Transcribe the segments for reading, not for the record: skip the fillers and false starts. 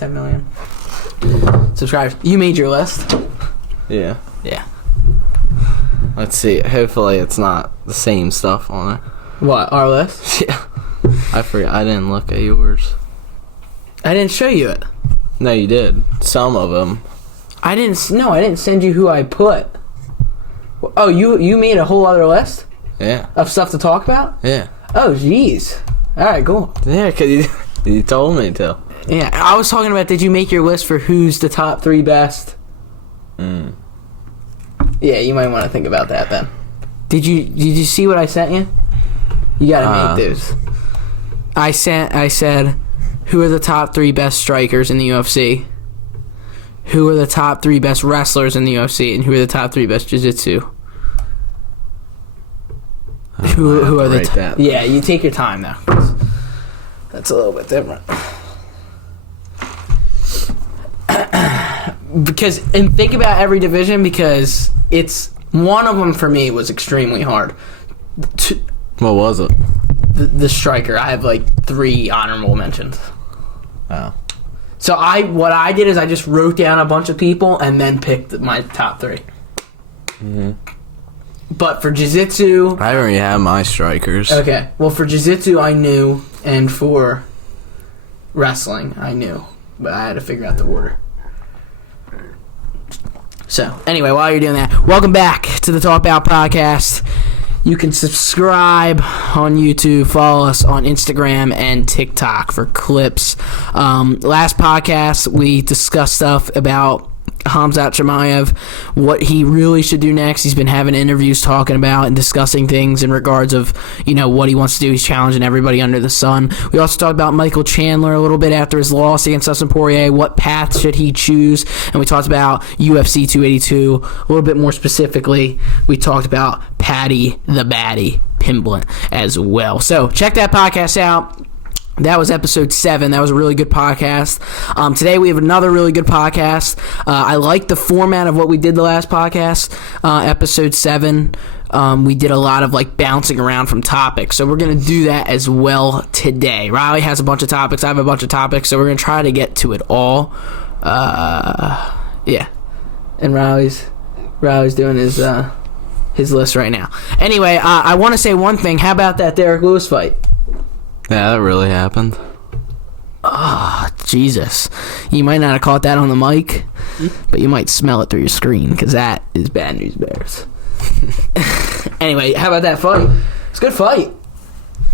10 million subscribers. You made your list? Yeah. Yeah. Let's see. Hopefully it's not the same stuff on it. What, our list? Yeah. I forgot. I didn't look at yours. I didn't show you it. No, you did. Some of them. I didn't send you who I put. Oh, you made a whole other list? Yeah. Of stuff to talk about? Yeah. Oh, jeez. Alright, cool. Yeah, because you told me to. Yeah, I was talking about, did you make your list for who's the top 3 best? Yeah, you might want to think about that then. Did you see what I sent you? You gotta make those. I said, who are the top 3 best strikers in the UFC? Who are the top 3 best wrestlers in the UFC? And who are the top 3 best jiu-jitsu? Who are the Yeah, you take your time now. That's a little bit different. And think about every division, because it's one of them for me was extremely hard. What was it? The striker. I have like 3 honorable mentions. Oh. So what I did is I just wrote down a bunch of people and then picked my top 3. Mm-hmm. But for jiu-jitsu, I already have my strikers. Okay. Well, for jiu-jitsu I knew, and for wrestling I knew, but I had to figure out the order. So, anyway, while you're doing that, welcome back to the Talk Bout podcast. You can subscribe on YouTube, follow us on Instagram and TikTok for clips. Last podcast, we discussed stuff about Khamzat Chimaev, what he really should do next. He's been having interviews talking about and discussing things in regards of, what he wants to do. He's challenging everybody under the sun. We also talked about Michael Chandler a little bit after his loss against Dustin Poirier. What path should he choose? And we talked about UFC 282. A little bit more specifically, we talked about Paddy the Baddy Pimblett as well. So check that podcast out. That was episode 7. That was a really good podcast. Today we have another really good podcast. I like the format of what we did the last podcast. Episode 7, we did a lot of bouncing around from topics. So we're going to do that as well today. Riley has a bunch of topics. I have a bunch of topics. So we're going to try to get to it all. Yeah. And Riley's doing his list right now. Anyway, I want to say one thing. How about that Derek Lewis fight? Yeah, that really happened. Oh, Jesus. You might not have caught that on the mic, but you might smell it through your screen, because that is bad news bears. Anyway, how about that fight? It's a good fight.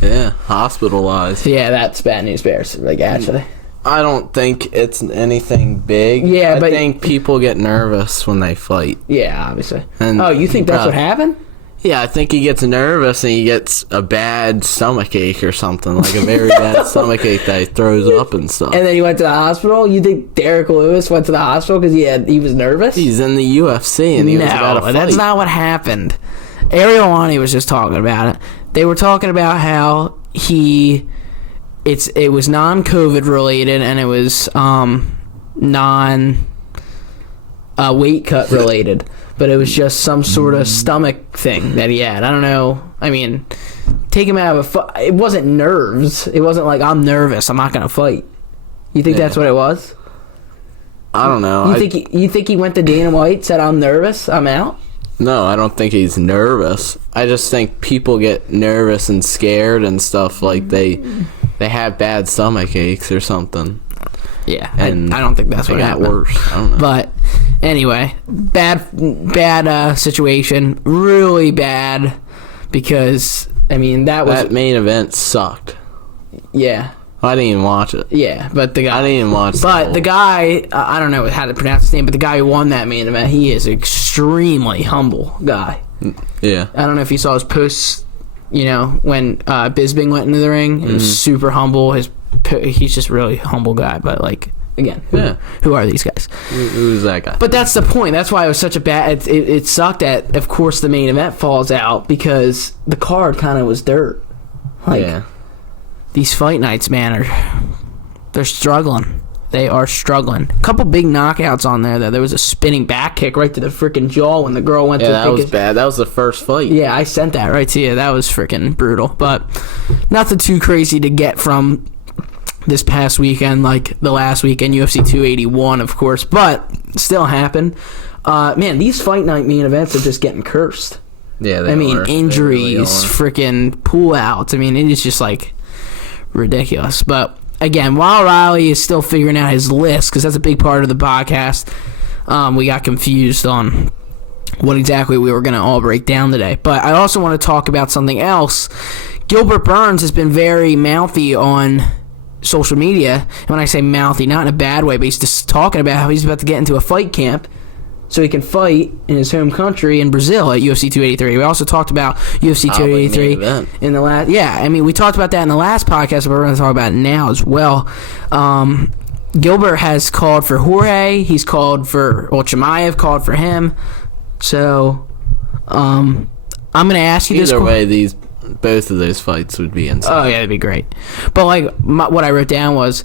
Yeah, hospitalized. Yeah, that's bad news bears, actually. I don't think it's anything big. Yeah, but I think people get nervous when they fight. Yeah, obviously. And you think that's what happened? Yeah, I think he gets nervous and he gets a bad stomach ache or something, like a very bad stomach ache that he throws up and stuff. And then he went to the hospital? You think Derek Lewis went to the hospital because he was nervous? He's in the UFC and he was about to fight. That's not what happened. Ariel Helwani was just talking about it. They were talking about how it was non-COVID related and it was weight cut related. But it was just some sort of stomach thing that he had. I don't know. I mean, take him out of a fight. It wasn't nerves. It wasn't like, I'm nervous, I'm not going to fight. You think that's what it was? I don't know. You think he went to Dana White, said, I'm nervous, I'm out? No, I don't think he's nervous. I just think people get nervous and scared and stuff, like they have bad stomach aches or something. Yeah, and I don't think that's what happened. Worse. I don't know. But anyway, bad situation, really bad, because that main event sucked. Yeah, I didn't even watch it. Yeah, but I didn't even watch. But the guy, I don't know how to pronounce his name, but the guy who won that main event, he is an extremely humble guy. Yeah, I don't know if you saw his posts. When Bisping went into the ring, he was super humble. He's just really humble guy, but again, who are these guys? Who's that guy? But that's the point. That's why it was such a bad. It sucked that, of course, the main event falls out because the card kind of was dirt. These fight nights, man, they're struggling. They are struggling. A couple big knockouts on there, though. There was a spinning back kick right to the freaking jaw when the girl went to that was bad. That was the first fight. Yeah, I sent that right to you. That was freaking brutal. But nothing too crazy to get from this past weekend, like the last weekend, UFC 281, of course, but still happened. Man, these fight night main events are just getting cursed. Yeah, I mean, injuries, freaking pullouts. I mean, it is just like ridiculous. But again, while Riley is still figuring out his list, because that's a big part of the podcast, we got confused on what exactly we were going to all break down today. But I also want to talk about something else. Gilbert Burns has been very mouthy on social media. And when I say mouthy, not in a bad way, but he's just talking about how he's about to get into a fight camp so he can fight in his home country in Brazil at UFC 283. We also talked about UFC 283 in the last... Yeah, I mean, we talked about that in the last podcast, but we're going to talk about it now as well. Gilbert has called for Jorge. He's called for... Well, Chimaev called for him. So, I'm going to ask you this... Either way, both of those fights would be insane. Oh, yeah, that'd be great. But, like, what I wrote down was...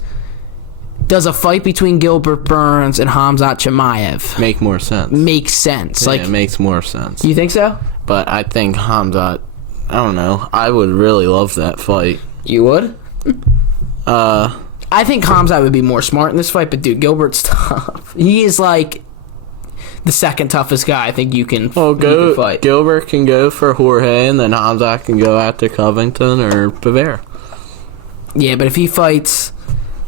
Does a fight between Gilbert Burns and Khamzat Chimaev make more sense? Makes sense. Yeah, like, it makes more sense. You think so? But I think Khamzat, I don't know. I would really love that fight. You would? I think Khamzat would be more smart in this fight, but dude, Gilbert's tough. He is like the second toughest guy I think you can fight. Gilbert can go for Jorge, and then Khamzat can go after Covington or Bavair. Yeah, but if he fights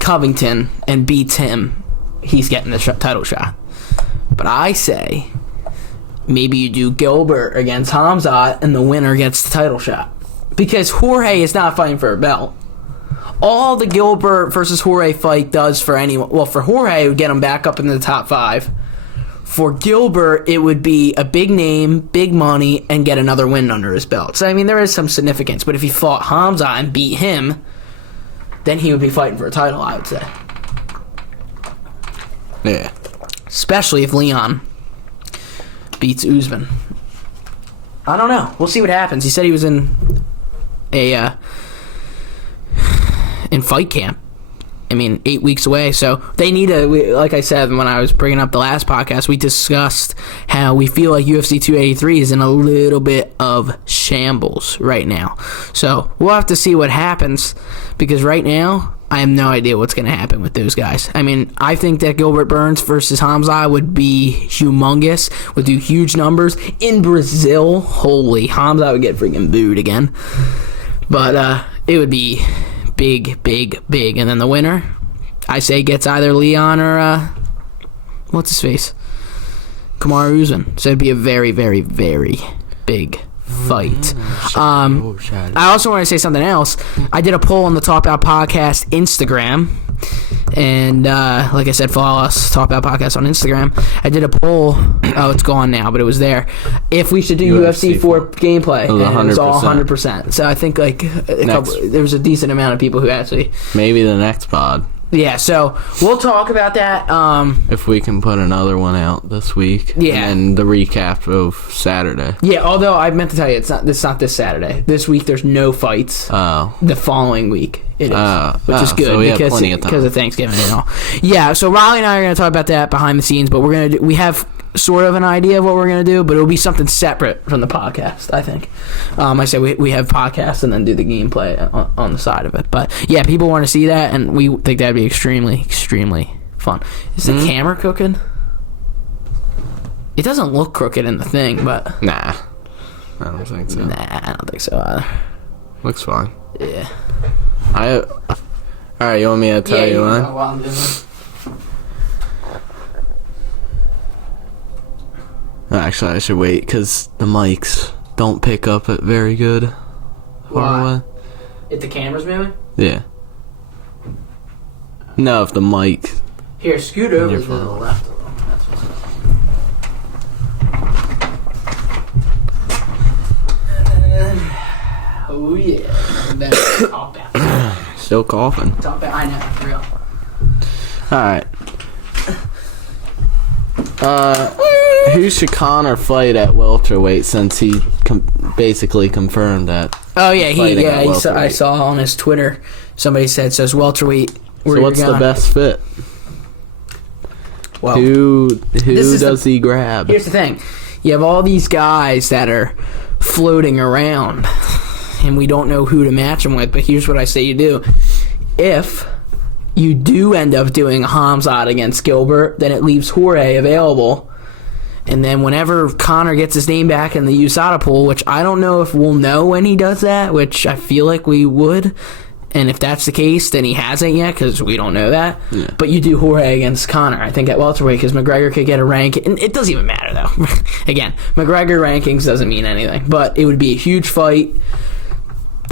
Covington and beats him, he's getting the title shot. But I say maybe you do Gilbert against Khamzat and the winner gets the title shot, because Jorge is not fighting for a belt. All the Gilbert versus Jorge fight does for anyone, well, for Jorge it would get him back up into the top 5. For Gilbert it would be a big name, big money, and get another win under his belt. So I mean, there is some significance, but if he fought Khamzat and beat him, then he would be fighting for a title, I would say. Yeah. Especially if Leon beats Usman. I don't know. We'll see what happens. He said he was in fight camp. I mean, 8 weeks away. So they need like I said when I was bringing up the last podcast, we discussed how we feel like UFC 283 is in a little bit of shambles right now. So we'll have to see what happens, because right now I have no idea what's going to happen with those guys. I mean, I think that Gilbert Burns versus Khamzat would be humongous, would do huge numbers. In Brazil, holy, Khamzat would get freaking booed again. But it would be big, big, big. And then the winner, I say, gets either Leon or, what's his face? Kamaru Usman. So it'd be a very, very, very big fight. I also want to say something else. I did a poll on the Talk Out Podcast Instagram, and like I said, follow us, Talk Out Podcast on Instagram. I did a poll. Oh, it's gone now, but it was there. If we should do UFC 4 gameplay, and it was all 100%. So I think like there was a decent amount of people who actually. Maybe the next pod. Yeah, so we'll talk about that. If we can put another one out this week. Yeah. And the recap of Saturday. Yeah, although I meant to tell you, it's not this Saturday. This week there's no fights. Oh. The following week it is, which is good, so we have plenty of time. Because of Thanksgiving and all. Yeah, so Riley and I are going to talk about that behind the scenes, but we have sort of an idea of what we're going to do, but it'll be something separate from the podcast, I think. I say we have podcasts and then do the gameplay on the side of it. But yeah, people want to see that, and we think that'd be extremely, extremely fun. Is the camera cooking? It doesn't look crooked in the thing, but... Nah. I don't think so. Nah, I don't think so either. Looks fine. Yeah. Alright, you want me to tell you one? While I'm doing it. Actually, I should wait, because the mics don't pick up it very good. Far away. If the camera's moving? Yeah. No, if the mic... Here, scoot over to the left a little. That's what's up. Oh, yeah. Better talk out. Still coughing. Talk out. I know, for real. Alright. Who should Conor fight at welterweight, since he basically confirmed that? Oh yeah, I saw on his Twitter somebody said, so it's welterweight. So what's the best fit? Well, who does he grab? Here's the thing: you have all these guys that are floating around, and we don't know who to match them with. But here's what I say you do: if you do end up doing Hamzat against Gilbert, then it leaves Jorge available. And then whenever Conor gets his name back in the USADA pool, which I don't know if we'll know when he does that, which I feel like we would. And if that's the case, then he hasn't yet because we don't know that. Yeah. But you do Jorge against Conor, I think, at welterweight because McGregor could get a rank. And it doesn't even matter, though. Again, McGregor rankings doesn't mean anything. But it would be a huge fight.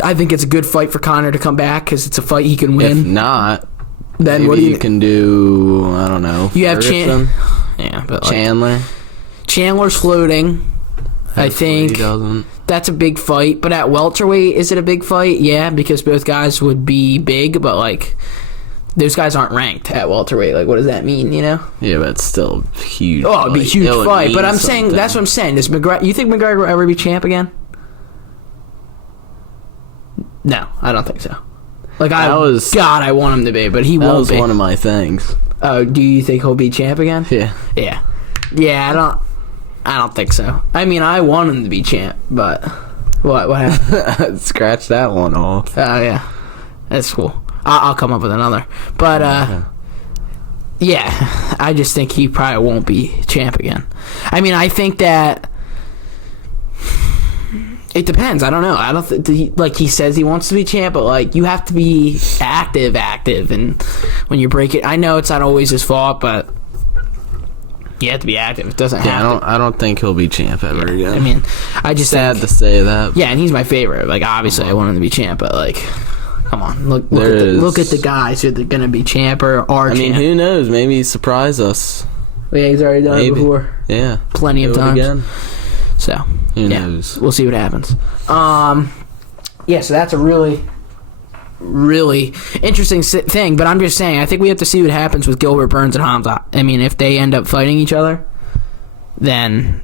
I think it's a good fight for Conor to come back because it's a fight he can win. If not, then maybe what do you can do, I don't know, You have but Chandler. Chandler's floating. I think he doesn't. That's a big fight. But at welterweight, is it a big fight? Yeah, because both guys would be big, but like those guys aren't ranked at welterweight. Like, what does that mean? You know? Yeah, but it's still a huge. Oh, it'd be a huge fight. But I'm saying something. that's what I'm saying. Does McGregor? You think McGregor will ever be champ again? No, I don't think so. Like I want him to be, but he won't be. That was one of my things. Oh, do you think he'll be champ again? Yeah. Yeah. I don't think so. I mean, I want him to be champ, but what happened? Scratch that one off. Oh yeah, that's cool. I'll come up with another. But yeah, I just think he probably won't be champ again. I mean, I think that it depends. I don't know. I don't like he says he wants to be champ, but like you have to be active, and when you break it, I know it's not always his fault, but you have to be active. It doesn't have to. I don't think he'll be champ ever again. I mean, I just sad to say that. Yeah, and he's my favorite. Like obviously, I want him to be champ, but like, come on, look at the guys who are gonna be champ or are champ. I mean, who knows? Maybe he surprise us. Yeah, he's already done it before. Yeah, plenty of times. Again. So who knows? We'll see what happens. Yeah, so that's a really interesting thing, but I'm just saying, I think we have to see what happens with Gilbert Burns and Hamza. I mean, if they end up fighting each other, then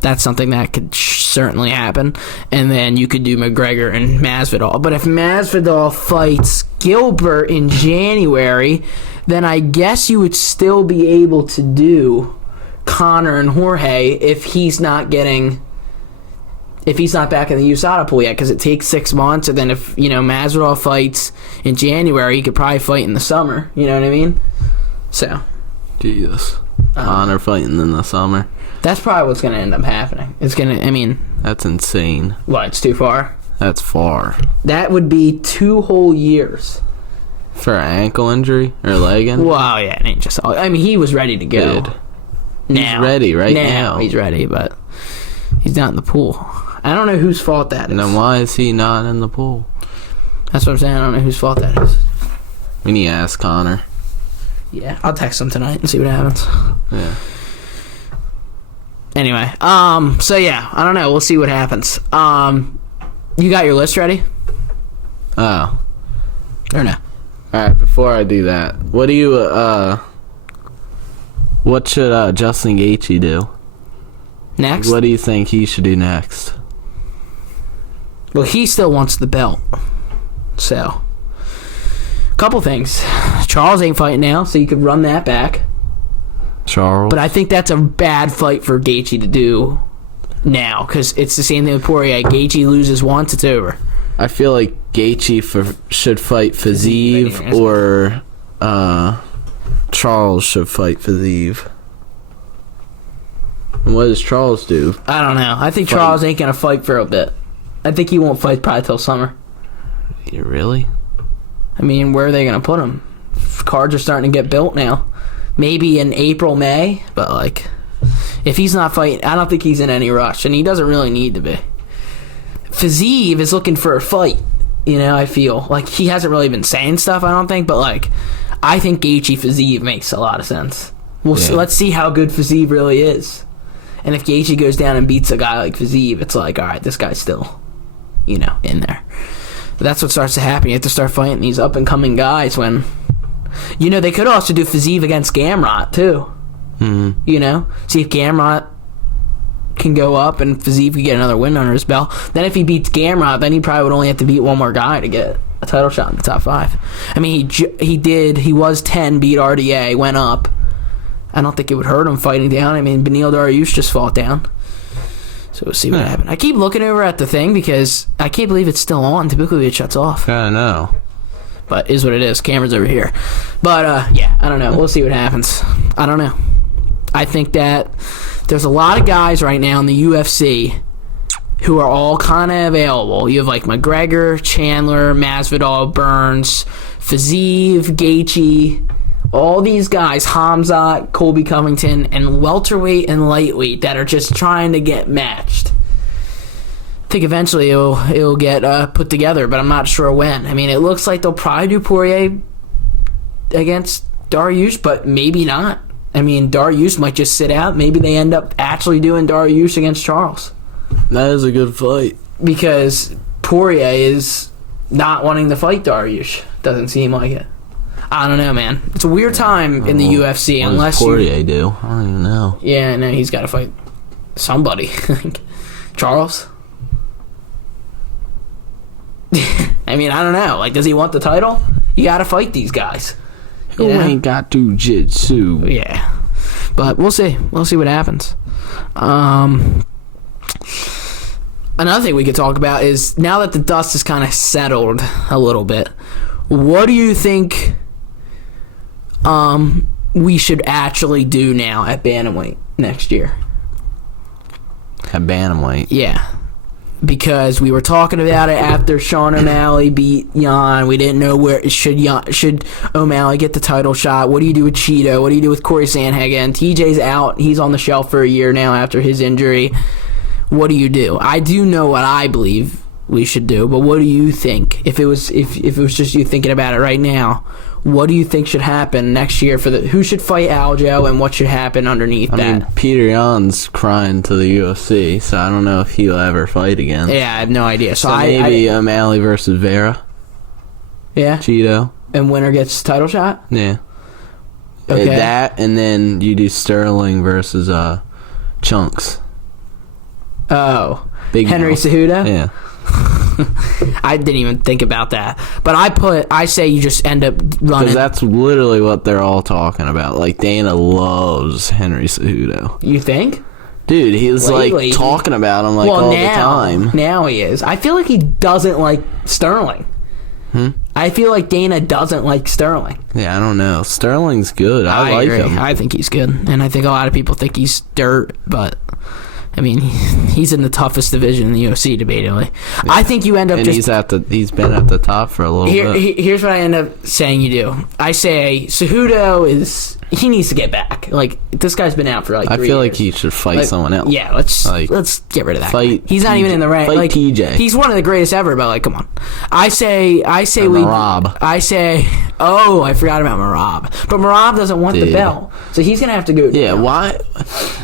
that's something that could certainly happen, and then you could do McGregor and Masvidal. But if Masvidal fights Gilbert in January, then I guess you would still be able to do Conor and Jorge if he's not back in the USADA pool yet, because it takes 6 months. And then if Masvidal fights in January, he could probably fight in the summer. You know what I mean? So, Jesus, Conor fighting in the summer. That's probably what's going to end up happening. It's going to. I mean, that's insane. What? It's too far. That's far. That would be 2 whole years for an ankle injury or leg injury. Well, yeah, it ain't just. I mean, he was ready to go. Dude. He's ready now. He's ready, but he's not in the pool. I don't know whose fault that is. And then why is he not in the pool? That's what I'm saying. I don't know whose fault that is. We need to ask Conor. Yeah, I'll text him tonight and see what happens. Yeah. Anyway, so yeah, I don't know. We'll see what happens. You got your list ready? Oh. Or no? Alright, before I do that, what do you, what should Justin Gaethje do? Next? What do you think he should do next? Well, he still wants the belt. So, couple things. Charles ain't fighting now, so you could run that back. Charles? But I think that's a bad fight for Gaethje to do now, because it's the same thing with Poirier. Gaethje loses once, it's over. I feel like Gaethje should fight Fiziev, or Charles should fight Fiziev. And what does Charles do? I don't know. I think Charles ain't going to fight for a bit. I think he won't fight probably till summer. You really? I mean, where are they going to put him? Cards are starting to get built now. Maybe in April, May, but like, if he's not fighting, I don't think he's in any rush, and he doesn't really need to be. Fiziev is looking for a fight, I feel. Like, he hasn't really been saying stuff, I don't think, but like, I think Gaethje Fiziev makes a lot of sense. Let's see how good Fiziev really is. And if Gaethje goes down and beats a guy like Fiziev, it's like, alright, this guy's still, in there. But that's what starts to happen. You have to start fighting these up-and-coming guys when... they could also do Fiziev against Gamrot, too. Mm-hmm. See if Gamrot can go up and Fiziev can get another win under his belt. Then if he beats Gamrot, then he probably would only have to beat one more guy to get a title shot in the top 5. I mean, he was 10, beat RDA, went up. I don't think it would hurt him fighting down. I mean, Beneil Dariush just fought down. So we'll see what happens. I keep looking over at the thing because I can't believe it's still on. Typically it shuts off. I know. But is what it is. Camera's over here. But, yeah, I don't know. We'll see what happens. I don't know. I think that there's a lot of guys right now in the UFC who are all kind of available. You have, like, McGregor, Chandler, Masvidal, Burns, Fiziev, Gaethje, all these guys, Hamzat, Colby Covington, and welterweight and lightweight that are just trying to get matched. I think eventually it'll get put together, but I'm not sure when. I mean, it looks like they'll probably do Poirier against Dariush, but maybe not. I mean, Dariush might just sit out. Maybe they end up actually doing Dariush against Charles. That is a good fight. Because Poirier is not wanting to fight Dariush. Doesn't seem like it. I don't know, man. It's a weird time in the UFC. What unless does Poirier do? I don't even know. Yeah, no, he's got to fight somebody. Charles? I mean, I don't know. Like, does he want the title? You got to fight these guys. Who ain't got Jujitsu? Yeah. But we'll see. We'll see what happens. Another thing we could talk about is, now that the dust is kind of settled a little bit, what do you think we should actually do now at Bantamweight next year? At Bantamweight? Yeah. Because we were talking about it after Sean O'Malley beat Jan. We didn't know where should O'Malley get the title shot. What do you do with Cheeto? What do you do with Corey Sandhagen? TJ's out. He's on the shelf for a year now after his injury. What do you do? I do know what I believe we should do, but what do you think? If it was just you thinking about it right now, what do you think should happen next year for who should fight Aljo, and what should happen underneath that? I mean, Peter Yan's crying to the UFC, so I don't know if he'll ever fight again. Yeah, I have no idea. So maybe O'Malley versus Vera. Yeah. Cheeto. And winner gets title shot? Yeah. Okay. That, and then you do Sterling versus Chunks. Oh. Big Henry mouth. Cejudo? Yeah. I didn't even think about that. But I say you just end up running. Because that's literally what they're all talking about. Like, Dana loves Henry Cejudo. You think? Dude, he's like talking about him all the time. Now he is. I feel like he doesn't like Sterling. I feel like Dana doesn't like Sterling. Yeah, I don't know. Sterling's good. I like agree. him. I think he's good. And I think a lot of people think he's dirt, but I mean, he's in the toughest division in the UFC, debatably. Yeah. I think you end up and he's been at the top for a little bit. Here's what I end up saying you do. I say Cejudo he needs to get back. Like, this guy's been out for 3 years. I feel like he should fight someone else. Yeah, let's get rid of that. He's not even in the rank. Fight TJ. He's one of the greatest ever, but come on. I say Merab. Oh, I forgot about Merab. But Merab doesn't want the belt, so he's gonna have to go. Yeah, why?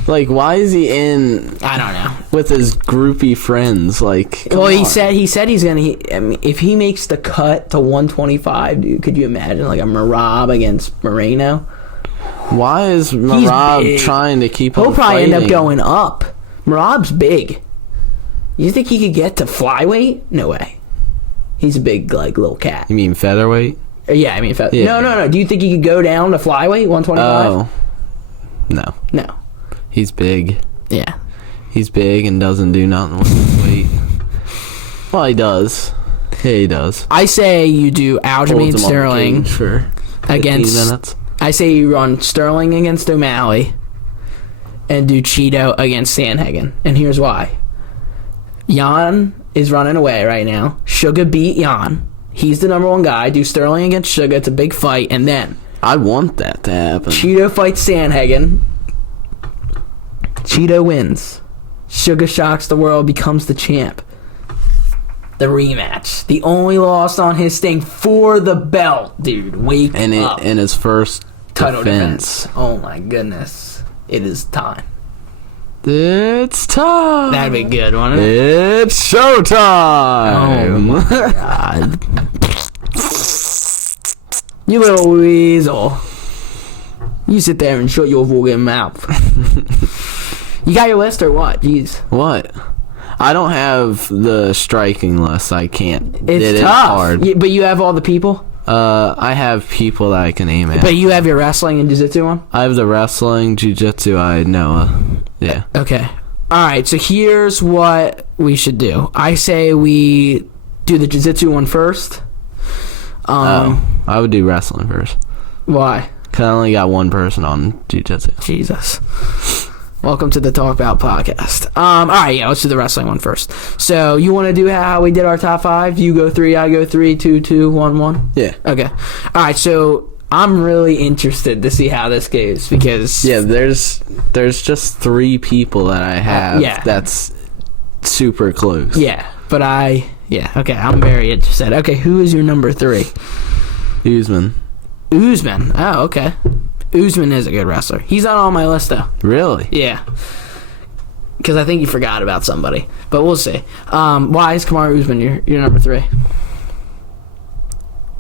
Why is he in? I don't know. With his groupie friends, he said he's gonna. I mean, if he makes the cut to 125, dude, could you imagine a Merab against Moreno? Why is Merab trying to keep on He'll probably fighting? end up going up. Merab's big. You think he could get to flyweight? No way. He's a big, little cat. You mean featherweight? Yeah, I mean featherweight. Yeah. No. Do you think he could go down to flyweight, 125? Oh. No. He's big. Yeah. He's big and doesn't do nothing with his weight. Well, he does. Yeah, he does. I say you do Aljamain Sterling for 15 minutes. I say you run Sterling against O'Malley and do Cheeto against Sandhagen. And here's why. Jan is running away right now. Suga beat Jan. He's the number one guy. Do Sterling against Suga. It's a big fight. And then I want that to happen. Cheeto fights Sandhagen. Cheeto wins. Suga shocks the world, becomes the champ. The rematch. The only loss on his thing for the belt, dude. Wake up. In his first title defense. Oh my goodness. It is time. It's time. That'd be good, wouldn't it? It's showtime. Oh my god. You little weasel. You sit there and shut your fucking mouth. You got your list or what? Jeez. What? I don't have the striking list. I can't. It's tough. Hard. But you have all the people? I have people that I can aim at. But you have your wrestling and jiu-jitsu one? I have the wrestling, jiu-jitsu, I know. Yeah. Okay. Alright, so here's what we should do. I say we do the jiu-jitsu one first. I would do wrestling first. Why? Because I only got one person on Jiu-Jitsu. Jesus. Welcome to the Talk About podcast. All right, yeah, let's do the wrestling one first. So you want to do how we did our top 5? You go 3, I go 3, 2, 2, 1, 1? Yeah. Okay. All right, so I'm really interested to see how this goes because... Yeah, there's just 3 people that I have that's super close. Yeah, but okay, I'm very interested. Okay, who is your number 3? Usman. Oh, okay. Usman is a good wrestler. He's not on my list, though. Really? Yeah. Because I think you forgot about somebody. But we'll see. Why is Kamaru Usman your number 3?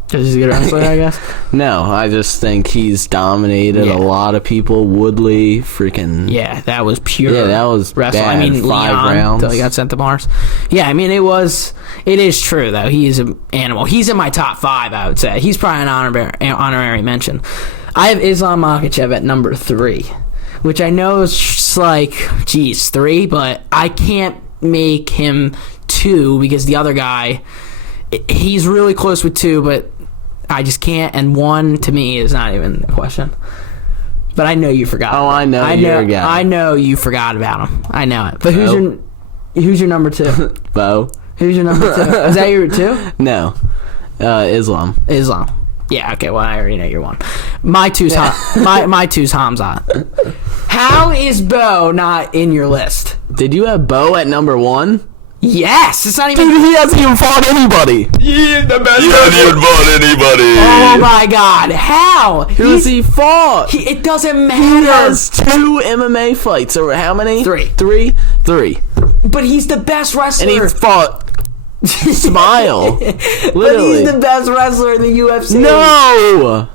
Because he's a good wrestler, I guess? No, I just think he's dominated a lot of people. Woodley, freaking... Yeah, that was pure that was wrestling. bad. I mean, 5 Leon, rounds. until he got sent to Mars. Yeah, I mean, it is true, though. He is an animal. He's in my top 5, I would say. He's probably an honorary mention. I have Islam Makhachev at number 3, which I know is just like, 3, but I can't make him 2 because the other guy, he's really close with 2, but I just can't, and 1 to me is not even a question. But I know you forgot. Oh, I know you're a guy. I know you forgot about him. I know it. But who's your number 2? Bo. Who's your number 2? Is that your 2? No. Islam. Yeah, okay, well, I already know you're 1. My two's Hamzat. How is Bo not in your list? Did you have Bo at number 1? Yes! It's not even... Dude, he hasn't even fought anybody. He hasn't even fought anybody. Oh my god, how? Who's he fought? It doesn't He matter. has 2 MMA fights. Or how many? 3. 3. But he's the best wrestler. And he fought Smile. Literally. But he's the best wrestler in the UFC. No.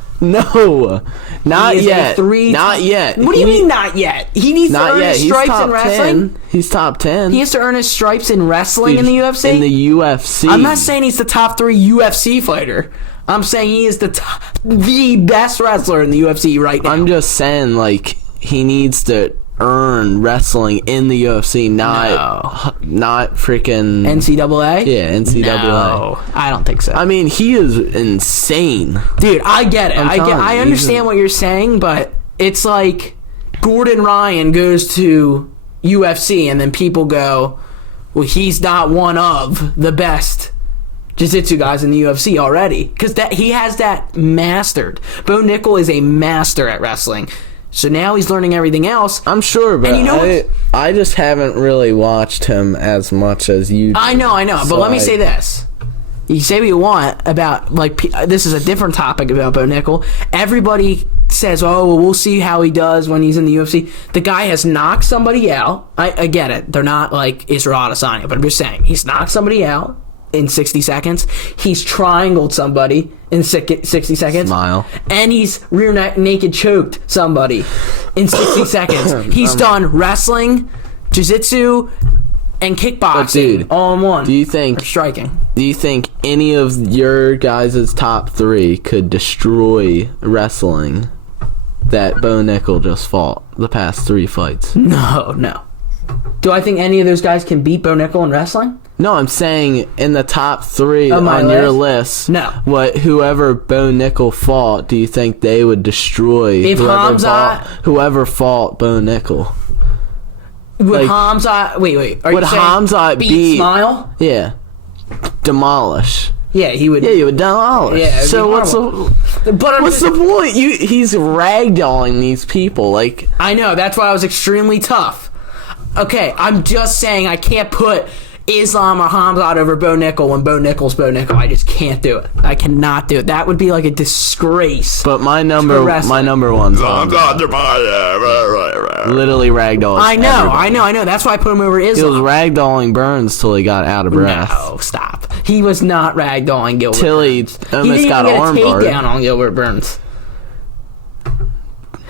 Not He is yet. a Not yet. What do you mean not yet? He needs to earn his stripes in wrestling. 10. He's top 10. He has to earn his stripes in wrestling in the UFC? In the UFC. I'm not saying he's the top 3 UFC fighter. I'm saying he is the best wrestler in the UFC right now. I'm just saying, like, he needs to earn wrestling in the UFC, not freaking NCAA? Yeah, NCAA. No, I don't think so. I mean, he is insane. Dude, I get it. I you, understand what you're saying, but it's like Gordon Ryan goes to UFC and then people go, well, he's not one of the best Jiu-Jitsu guys in the UFC already. Because he has that mastered. Bo Nickel is a master at wrestling. So now he's learning everything else. I'm sure, but you know I just haven't really watched him as much as you do. I know. But let me say this. You say what you want about, like, this is a different topic about Bo Nickel. Everybody says, oh, well, we'll see how he does when he's in the UFC. The guy has knocked somebody out. I get it. They're not like Israel Adesanya, but I'm just saying. He's knocked somebody out in 60 seconds. He's triangled somebody in 60 seconds. Smile. And he's rear naked choked somebody in 60 seconds. He's done wrestling, jiu-jitsu, and kickboxing all in one. Do you think striking? Do you think any of your guys' top 3 could destroy wrestling that Bo Nickel just fought the past 3 fights? No. Do I think any of those guys can beat Bo Nickel in wrestling? No, I'm saying in the top 3 on your list. No. Whoever Bo Nickel fought, do you think they would destroy whoever fought Bo Nickel? Would Hamzat... Wait. Would Hamzat beat Smile? Yeah. Demolish. Yeah, he would... Yeah, you would demolish. Yeah, so what's the point? He's ragdolling these people. Like, I know, that's why I was extremely tough. Okay, I'm just saying I can't put Islam or Hamzat over Bo Nickel when Bo Nickel's Bo Nickel. I just can't do it. I cannot do it. That would be like a disgrace. But my number one's literally ragdolling. I know. That's why I put him over Islam. He was ragdolling Burns till he got out of breath. No, stop. He was not ragdolling Gilbert till he almost got armbarred. He didn't get a takedown on Gilbert Burns.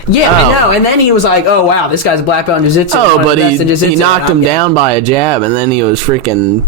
Yeah, I know. And then he was like, oh, wow, this guy's a black belt in Jiu-Jitsu. But he knocked him down by a jab, and then he was freaking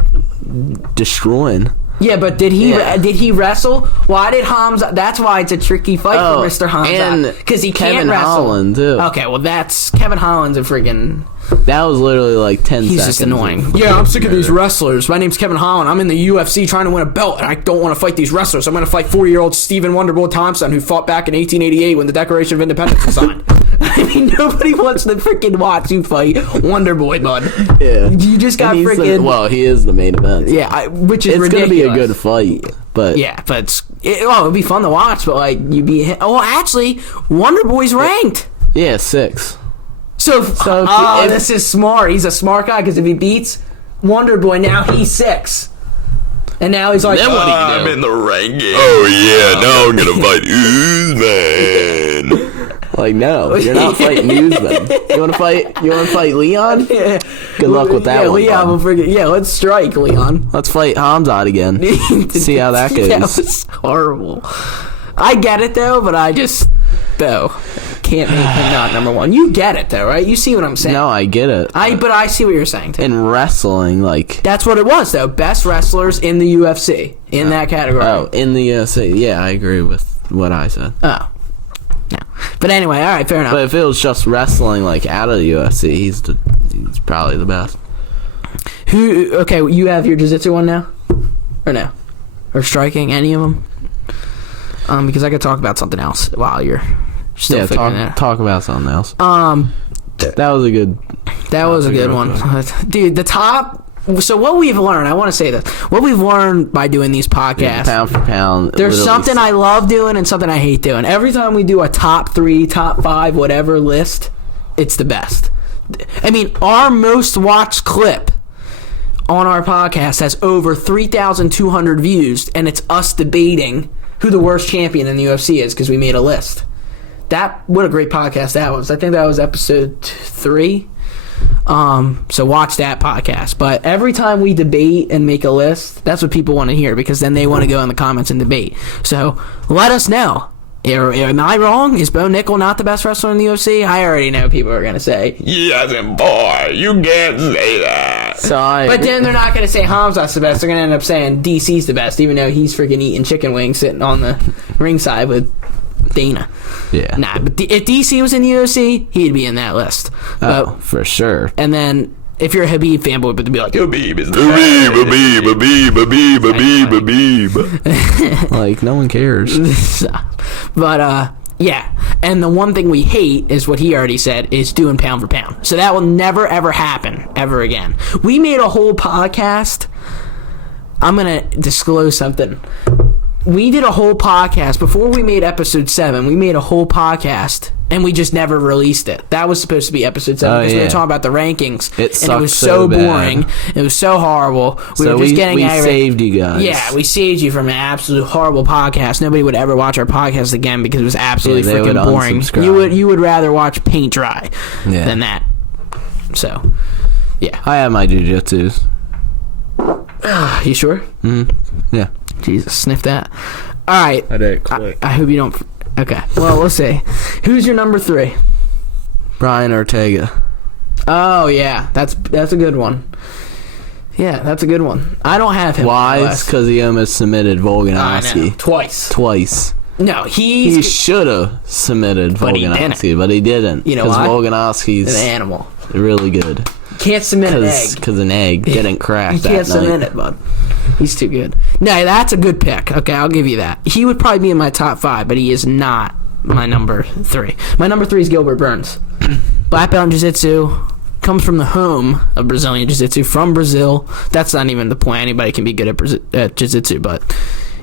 destroying. Yeah, but did he wrestle? Why did Hamza? That's why it's a tricky fight for Mr. Hamza, because he can't Kevin wrestle. Holland too. Okay, well that's Kevin Holland's a friggin'. That was literally like 10 He's seconds. just annoying. Yeah, I'm sick of these wrestlers. My name's Kevin Holland. I'm in the UFC trying to win a belt, and I don't want to fight these wrestlers. I'm going to fight 40-year-old Stephen Wonderboy Thompson, who fought back in 1888 when the Declaration of Independence was signed. I mean, nobody wants to freaking watch you fight Wonderboy, bud. Yeah. You just got freaking... Well, he is the main event. Yeah, which is it's ridiculous. It's going to be a good fight, but... Yeah, but it'd be fun to watch, but, like, you'd be... Oh, actually, Wonderboy's ranked. Yeah, 6. So this is smart. He's a smart guy, because if he beats Wonderboy, now he's 6. And now he's like, then what do you do? I'm in the ranking. Oh yeah, now I'm gonna fight Usman. Like, no, you're not fighting Usman. You want to fight Leon? Yeah. Good luck with that one. Leon will let's strike Leon. Let's fight Hamza again. See how that goes. That was horrible. I get it though, but I just can't make him not number one. You get it though, right? You see what I'm saying? No, I get it. But I see what you're saying too. In wrestling, like, that's what it was though. Best wrestlers in the UFC in that category. Oh, in the UFC. Yeah, I agree with what I said. Oh. No. But anyway, all right, fair enough. But if it was just wrestling, like, out of the UFC, he's probably the best. Okay, you have your jiu-jitsu one now? Or no? Or striking, any of them? Because I could talk about something else while you're still figuring it out. Talk about something else. That was a good... That was a good one. Dude, the top... So what we've learned, I want to say this. What we've learned by doing these podcasts... Pound for pound. There's something I love doing and something I hate doing. Every time we do a top 3, top 5, whatever list, it's the best. I mean, our most watched clip on our podcast has over 3,200 views, and it's us debating who the worst champion in the UFC is because we made a list. What a great podcast that was. I think that was episode 3. So watch that podcast. But every time we debate and make a list, that's what people want to hear, because then they want to go in the comments and debate. So let us know. Am I wrong? Is Bo Nickel not the best wrestler in the UFC? I already know people are going to say. Yes, and boy, you can't say that. But then they're not going to say Hamza's the best. They're going to end up saying DC's the best, even though he's freaking eating chicken wings sitting on the ringside with Dana. Yeah. Nah, but if DC was in the UFC, he'd be in that list. Oh, for sure. And then if you're a Habib fanboy, but to be like, Habib is the Habib. Like, no one cares. But, yeah. And the one thing we hate is what he already said, is doing pound for pound. So that will never, ever happen ever again. We made a whole podcast. I'm going to disclose something. We did a whole podcast before we made episode 7. We made a whole podcast, and we just never released it. That was supposed to be episode 7 because we were talking about the rankings. It was so boring. It was so horrible. We were just getting aggravated. We saved you guys. Yeah, we saved you from an absolute horrible podcast. Nobody would ever watch our podcast again because it was absolutely freaking boring. You would rather watch paint dry than that. So, yeah. I have my jujitsus. You sure? Mm-hmm. Yeah. Jesus, sniff that. All right. I did quick. I hope you don't. Okay. Well, we'll see. Who's your number 3? Brian Ortega. Oh yeah, that's a good one. Yeah, that's a good one. I don't have him. Why? Because he almost submitted Volkanovski twice. No, he should have submitted Volkanovski, but he didn't. You know why? Because Volkanovski's an animal. Really good. Can't submit an egg. Because an egg didn't crack that night. You can't submit it, bud. He's too good. No, that's a good pick. Okay, I'll give you that. He would probably be in my top 5, but he is not my number 3. My number 3 is Gilbert Burns. Black belt in Jiu-Jitsu. Comes from the home of Brazilian Jiu-Jitsu, from Brazil. That's not even the point. Anybody can be good at Jiu-Jitsu, but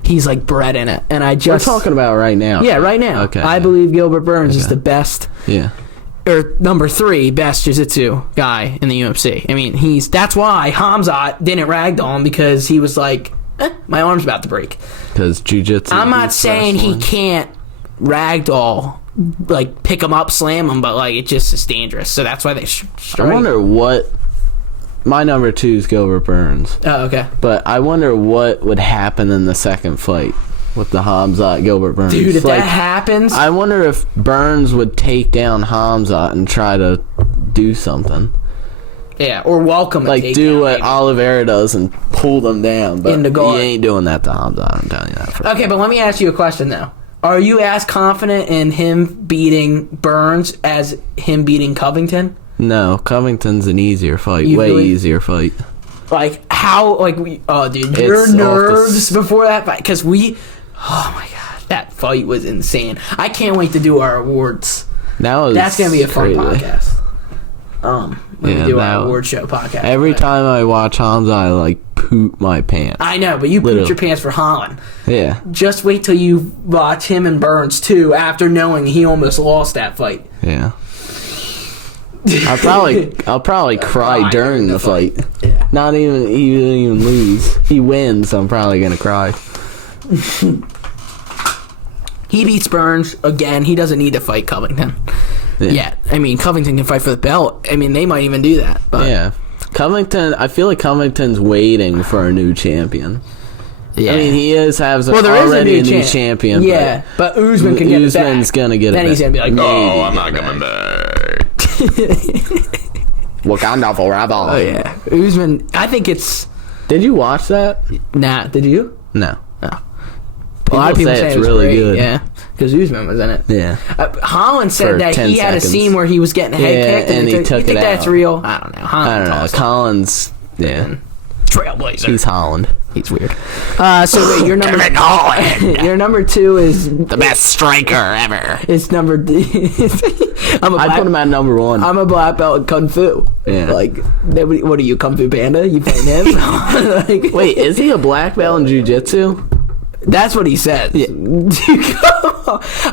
he's like bred in it. And we're talking about right now. Yeah, right now. Okay. I believe Gilbert Burns is the best. Yeah. Or number 3 best jiu-jitsu guy in the UFC. I mean, that's why Hamza didn't ragdoll him, because he was like, my arm's about to break. Because jiu-jitsu. I'm not saying he can't ragdoll, like pick him up, slam him, but like it just is dangerous. So that's why they strike. I wonder what. My number 2 is Gilbert Burns. Oh, okay. But I wonder what would happen in the second fight with the Hamzat Gilbert Burns. Dude, if that happens, I wonder if Burns would take down Hamzat and try to do something. Yeah, or welcome a Like, takedown, do what maybe. Oliveira does and pull them down. But In the guard. he ain't doing that to Hamza, I'm telling you that. Okay, but let me ask you a question, though. Are you as confident in him beating Burns as him beating Covington? No, Covington's an easier fight. You Way really- easier fight. Like, how, like, dude, It's your off the nerves before that fight, because oh my god, that fight was insane. I can't wait to do our awards. That's going to be a fun podcast. When we do our award show podcast. Every time I watch Hamza, I, like, poop my pants. I know, but you pooped your pants for Holland. Yeah. Just wait till you watch him and Burns, too, after knowing he almost lost that fight. Yeah. I'll probably cry during the fight. Yeah. Not even he didn't even lose. He wins, so I'm probably gonna cry. He beats Burns again. He doesn't need to fight Covington. Yeah. I mean, Covington can fight for the belt. I mean, they might even do that. But Yeah. Covington, I feel like Covington's waiting for a new champion. yeah. I mean, he has there is already a new champion. Yeah, but Usman can get it back. Usman's gonna get Then it he's back. gonna be like, Oh, I'm not coming back. Wakanda forever. oh yeah, Usman. I think it's Did you watch that? nah. Did you? No. No. A lot of people say it's it was really great, good. Yeah, because Usman was in it. Yeah. Holland said For that 10 he had a seconds. scene where he was getting a head Yeah, kicked, and he you took think it that's out. real? I don't know. Holland I don't know. tossed it. Collins. Yeah. Trailblazer. He's Holland. He's weird. So wait, your number. Kevin Holland, Your number 2 is the best striker ever. it's number. I'm a I black, put him at number 1. I'm a black belt in Kung Fu. Yeah. Like, what are you, Kung Fu Panda? You fighting him? Like, Wait, is he a black belt in Jiu-Jitsu? that's what he said. Yeah.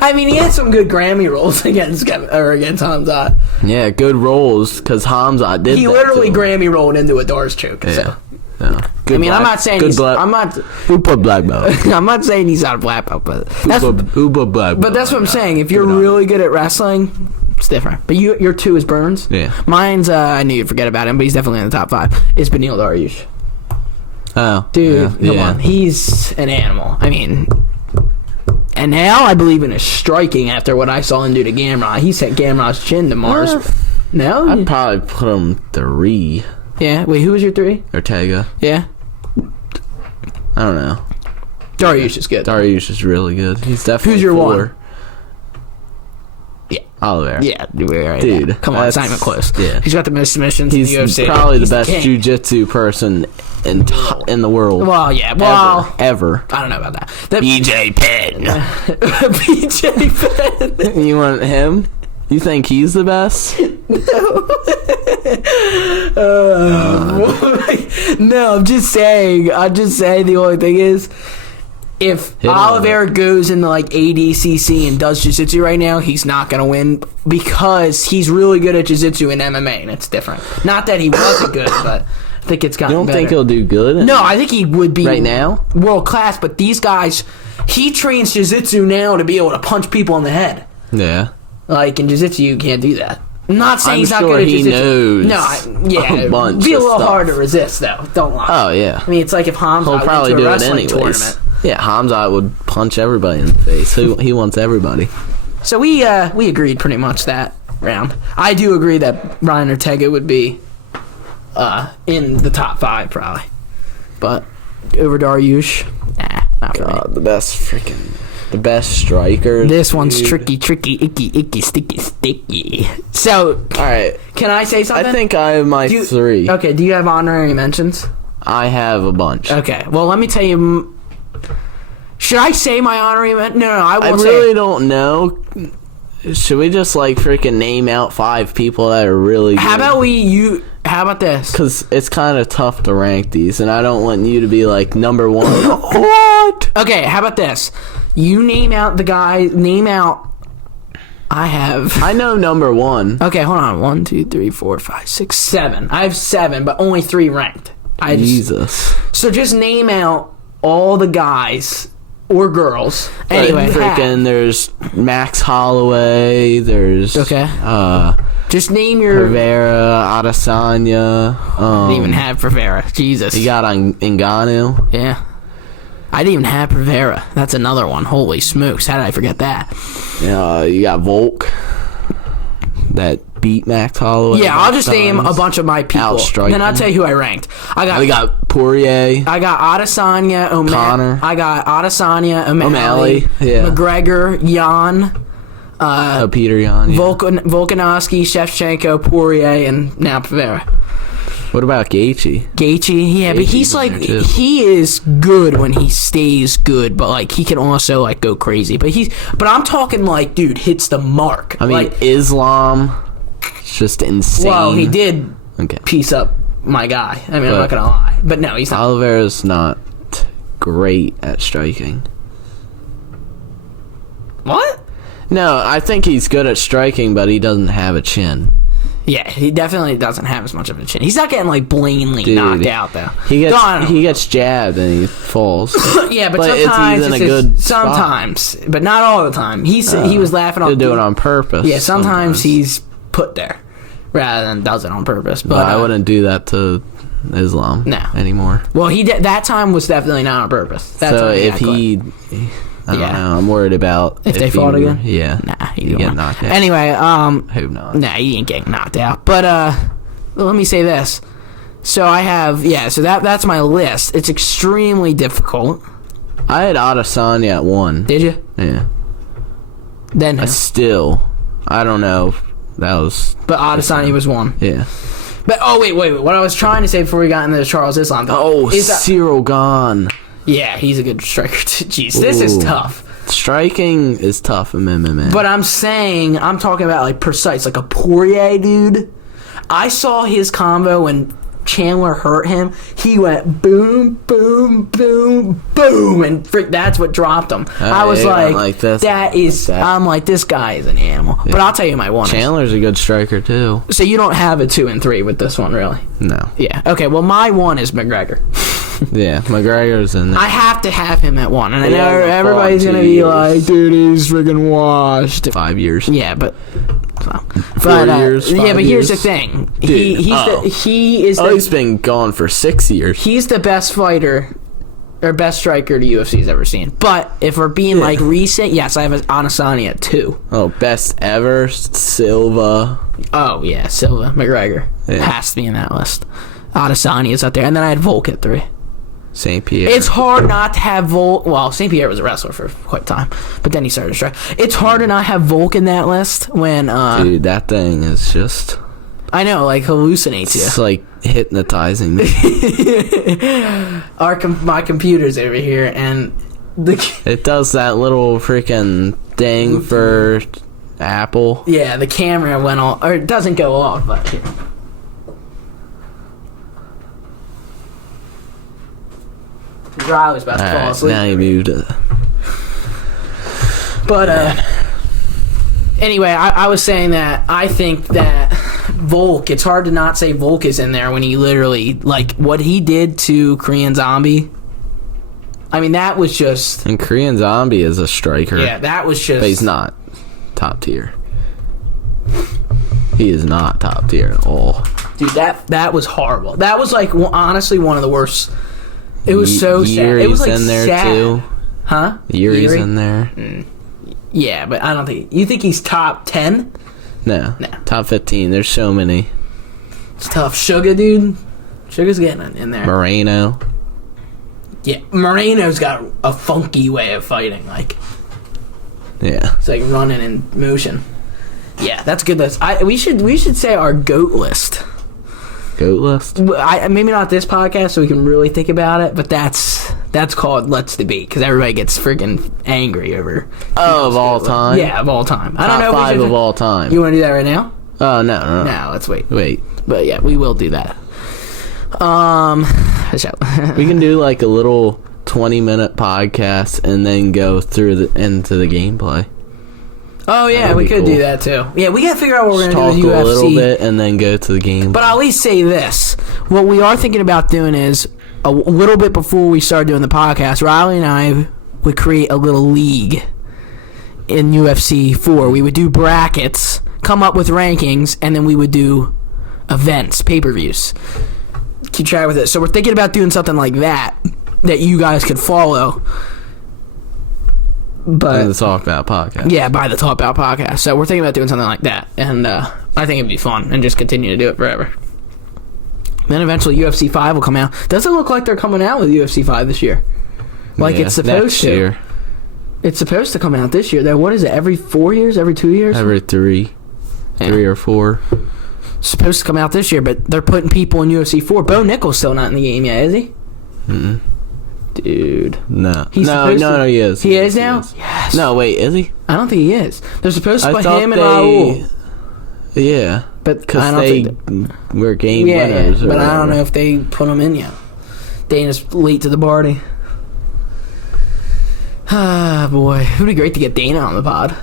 I mean, he had some good Grammy rolls against Hamza. Yeah, good rolls, because Hamza did He that literally to him. Grammy rolled into a doors choke. Yeah. So. Yeah. Good I mean, I'm black- not saying good he's. black- I'm not. Who put black belt? I'm not saying he's not a black belt, but Who put black belt? But that's what I'm saying. If you're really good at wrestling, it's different. But your 2 is Burns. Yeah. Mine's I knew you'd forget about him, but he's definitely in the top 5. It's Beneil Dariush. Oh, Dude, yeah, come on. He's an animal. I mean, and now I believe in his striking after what I saw him do to Gamrot. He sent Gamrot's chin to Mars. No? I'd probably put him 3. Yeah. Wait, who was your 3? Ortega. Yeah. I don't know. Dariush is good. Dariush is really good. He's definitely Who's your 4. 1? Yeah. Oliveira. Yeah, we're right Dude, there. Come on, it's not that's- even close. yeah. He's got the most submissions He's in the UFC. probably He's the best king. jiu-jitsu person in the world. Well, yeah. Well, Ever. I don't know about that. The BJ Penn. BJ Penn. You want him? You think he's the best? No, I'm just saying. The only thing is, if Hit him Oliveira goes into like ADCC and does jiu-jitsu right now, he's not gonna win because he's really good at jiu-jitsu and MMA, and it's different. Not that he wasn't good, but I think it's gotten You don't better. think he'll do good? No, I think he would be Right now? world class. But these guys, he trains jiu-jitsu now to be able to punch people in the head. Yeah. Like in jiu-jitsu, you can't do that. I'm not saying I'm he's not sure good at he jiu-jitsu. knows No, yeah, a bunch be a of little stuff. hard to resist though. Don't lie. Oh, yeah. I mean, it's like if Hamza He'll went probably to a do it wrestling anyways. tournament. Yeah, Hamza would punch everybody in the face. He wants everybody. So we agreed pretty much that round. I do agree that Ryan Ortega would be in the top 5 probably, but over Dariush, nah, not for me. God, the best strikers. This one's dude. tricky, icky, sticky. So, All right. can I say something? I think I have my Do you- 3. Okay, do you have honorary mentions? I have a bunch. Okay, well, let me tell you. Should I say my honorary mention? No, I I won't really say. don't know. Should we just like freaking name out 5 people that are really good? How about this? Because it's kind of tough to rank these, and I don't want you to be like number 1. What? Okay, how about this? You name out the guy. Name out. I know number 1. Okay, hold on. 1, 2, 3, 4, 5, 6, 7. I have 7, but only 3 ranked. Jesus. So just name out all the guys or girls. Anyway, freaking there's Max Holloway. There's Okay. Just name your. Rivera, Adesanya. I didn't even have Rivera. Jesus. You got Ngannou. Yeah. I didn't even have Rivera. That's another one. Holy smokes. How did I forget that? You got Volk. That beat Max Holloway. Yeah, I'll just name a bunch of my people. Outstrike Then I'll him. tell you who I ranked. We got Poirier. I got Adesanya, Conor. I got Adesanya, O'Malley, yeah. McGregor, Jan, Peter Yan. Yeah. Volkanovski, Shevchenko, Poirier, and now Pereira. What about Gaethje? Gaethje, yeah, but he's Gaethje's like, in there, too. he is good when he stays good, but like he can also like go crazy. But I'm talking like, dude, hits the mark. I mean, like, Islam, it's just insane. well, he did Okay. piece up my guy. I mean, I'm But- not gonna lie, but no, he's not. Oliveira's not great at striking. What? No, I think he's good at striking, but he doesn't have a chin. Yeah, he definitely doesn't have as much of a chin. He's not getting like blatantly Dude, knocked out though. He No, I don't know. gets jabbed and he falls. Yeah, but But sometimes he's in a it's good just, sometimes, but not all the time. He was laughing He'll off. do it on purpose. Yeah, sometimes he's put there rather than does it on purpose. But I wouldn't do that to Islam anymore. Well, he did, that time was definitely not on purpose. That's So why if got caught. I don't know. I'm worried about if they fought again. Yeah, Nah, he get knocked out. Anyway, Hope not. nah, he ain't getting knocked out. But let me say this. So I have so that's my list. It's extremely difficult. I had Adesanya at 1. Did you? Yeah. Then who? I don't know. That was. But Adesanya was 1. Yeah. But wait. What I was trying to say before we got into the Charles Islam thing is that, Cyril Gane. yeah, he's a good striker. Jeez, this is Ooh. tough. Striking is tough in MMA. But I'm talking about like precise, like a Poirier dude. I saw his combo when Chandler hurt him. He went boom, boom, boom, boom, and that's what dropped him. I was like this. I'm like, this guy is an animal. Yeah. But I'll tell you my one. Chandler's a good striker too. So you don't have a 2 and 3 with this one, really? No. Yeah. Okay. Well, my 1 is McGregor. Yeah, McGregor's in there. I have to have him at 1, and I know everybody's gonna be like, "Dude, he's freaking washed." 5 years. Yeah, but 4 years. Yeah, 5 but here's the years. thing. Dude, He's been gone for 6 years. He's the best fighter or best striker the UFC's ever seen. But if we're being like recent, yes, I have Adesanya at 2. Oh, best ever, Silva. Oh yeah, Silva, McGregor has to be in that list. Adesanya's up there, and then I had Volk at 3. St. Pierre. It's hard not to have Volk. Well, St. Pierre was a wrestler for quite a time, but then he started to strike. It's hard to not have Volk in that list when. Dude, that thing is just. I know, like hallucinates you. It's like hypnotizing me. My computer's over here, and it does that little freaking thing for Apple. Yeah, the camera went off, or it doesn't go off, but. Riley's about to fall asleep. Now you moved it. But anyway, I was saying that I think that Volk, it's hard to not say Volk is in there when he literally, like, what he did to Korean Zombie. I mean, that was just... And Korean Zombie is a striker. Yeah, that was just... But he's not top tier. He is not top tier at all. Dude, that was horrible. That was, like, honestly one of the worst... It was so sad. It was like in there sad. too. Huh? Yuri's in there. Yeah, but I don't think... You think he's top 10? No. Top 15. There's so many. It's tough. Sugar, dude. Sugar's getting in there. Moreno. Yeah, Moreno's got a funky way of fighting. Like, yeah, it's like running in motion. Yeah, that's a good list. We should say our GOAT list. GOAT list? Maybe not this podcast, so we can really think about it. But that's called Let's Debate, because everybody gets friggin' angry over. Of all time? Yeah, of all time. I don't know. Top 5 of all time. You want to do that right now? Oh no. No, let's wait. But yeah, we will do that. We can do like a little 20-minute podcast and then go through into the gameplay. Oh yeah, we could do that too. Yeah, we gotta figure out what we're gonna do with UFC. Talk a little bit and then go to the game. But I'll at least say this: what we are thinking about doing is a little bit before we start doing the podcast, Riley and I would create a little league in UFC 4. We would do brackets, come up with rankings, and then we would do events, pay-per-views. Keep track with it. So we're thinking about doing something like that you guys could follow. But the Talk About podcast. yeah, by the Talk About podcast. So we're thinking about doing something like that, and I think it'd be fun, and just continue to do it forever. Then eventually UFC 5 will come out. Doesn't look like they're coming out with UFC 5 this year. Like Yeah, it's supposed next to. year. It's supposed to come out this year. Though, what is it? Every 4 years? Every 2 years? Every 3 or 4. Supposed to come out this year, but they're putting people in UFC 4. Bo Nickel's still not in the game yet, is he? Mm-mm. Dude. No. He's supposed to- No, he is. He is He now? is. Yes. No, wait, is he? I don't think he is. They're supposed to I put thought him and Raul. Yeah. But I Because don't they think were game yeah, winners. or but I don't whatever. know if they put him in yet. Dana's late to the party. Ah, boy. It would be great to get Dana on the pod.